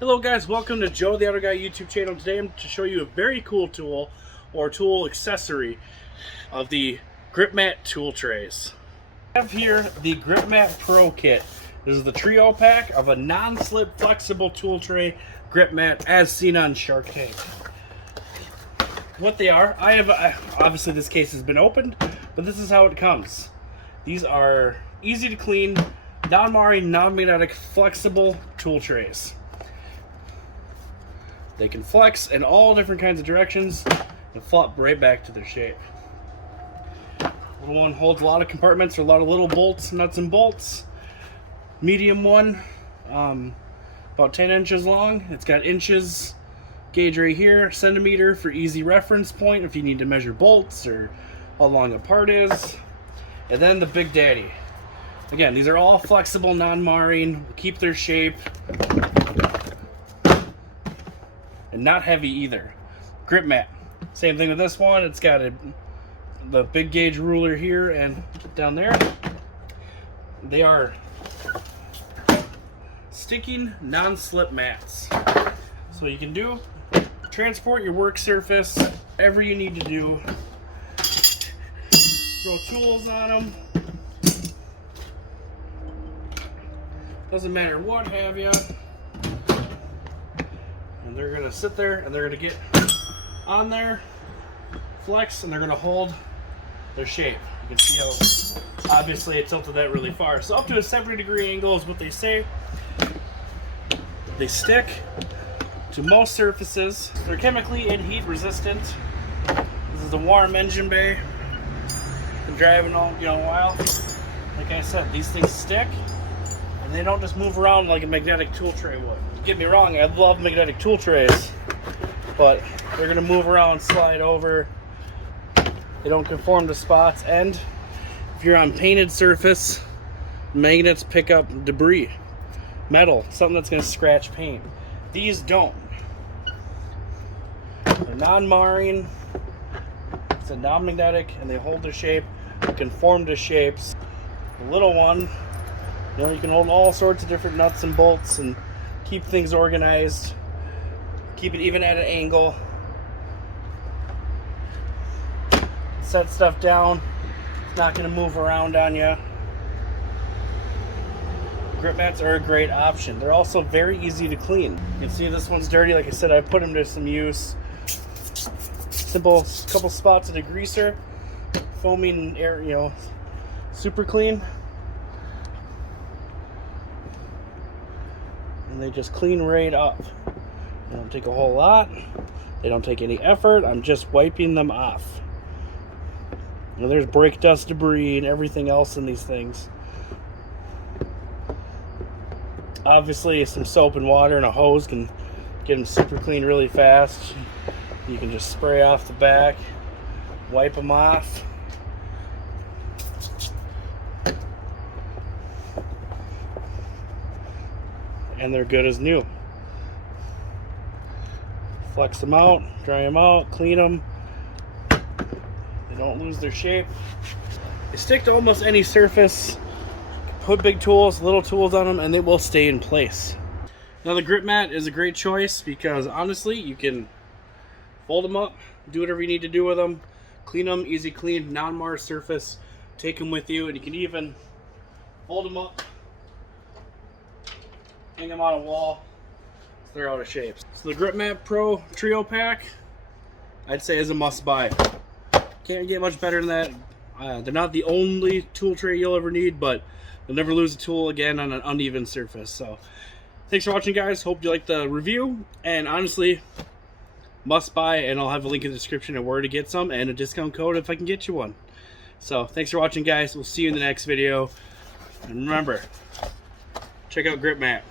Hello guys, welcome to Joetheautoguy YouTube channel. Today I'm going to show you a very cool tool or tool accessory of the Grypmat tool trays. I have here the Grypmat Pro Kit. This is the trio pack of a non-slip flexible tool tray Grypmat as seen on Shark Tank. What they are, obviously this case has been opened, but this is how it comes. These are easy to clean, non-marring, non-magnetic, flexible tool trays. They can flex in all different kinds of directions and flop right back to their shape. Little one holds a lot of compartments or a lot of little bolts, nuts and bolts. Medium one, about 10 inches long. It's got inches gauge right here, centimeter for easy reference point if you need to measure bolts or how long a part is. And then the Big Daddy. Again, these are all flexible, non-marring, keep their shape. And not heavy either. Grypmat. Same thing with this one. It's got the big gauge ruler here and down there. They are sticking non-slip mats. So you can transport your work surface, whatever you need to do. Throw tools on them. Doesn't matter what have you. And they're going to sit there and they're going to get on there, flex, and they're going to hold their shape. You can see how obviously it tilted that really far. So up to a 70-degree angle is what they say. They stick to most surfaces. They're chemically and heat resistant. This is a warm engine bay. Been driving a while. Like I said, these things stick. And they don't just move around like a magnetic tool tray would. Don't get me wrong, I love magnetic tool trays, but they're going to move around, slide over. They don't conform to spots, and if you're on painted surface, magnets pick up debris, metal, something that's going to scratch paint. These don't. They're non-marring, it's a non-magnetic, and they hold their shape, conform to shapes. The little one, you can hold all sorts of different nuts and bolts and keep things organized. Keep it even at an angle. Set stuff down. It's not going to move around on you. Grypmats are a great option. They're also very easy to clean. You can see this one's dirty. Like I said, I put them to some use. Simple couple spots of degreaser. Foaming air, super clean. And they just clean right up. They don't take a whole lot. They don't take any effort. I'm just wiping them off. There's brake dust, debris, and everything else in these things. Obviously, some soap and water and a hose can get them super clean really fast. You can just spray off the back, wipe them off. And they're good as new. Flex them out, dry them out, clean them. They don't lose their shape. They stick to almost any surface. Put big tools, little tools on them, and they will stay in place. Now the Grypmat is a great choice because honestly, you can fold them up, do whatever you need to do with them, clean them, easy clean, non-mar surface. Take them with you, and you can even fold them up, hang them on a wall, so they're out of shape. So the Grypmat Pro Trio Pack, I'd say is a must-buy. Can't get much better than that. They're not the only tool tray you'll ever need, but you'll never lose a tool again on an uneven surface. So, thanks for watching, guys. Hope you liked the review, and honestly, must-buy, and I'll have a link in the description of where to get some, and a discount code if I can get you one. So, thanks for watching, guys. We'll see you in the next video, and remember, check out Grypmat.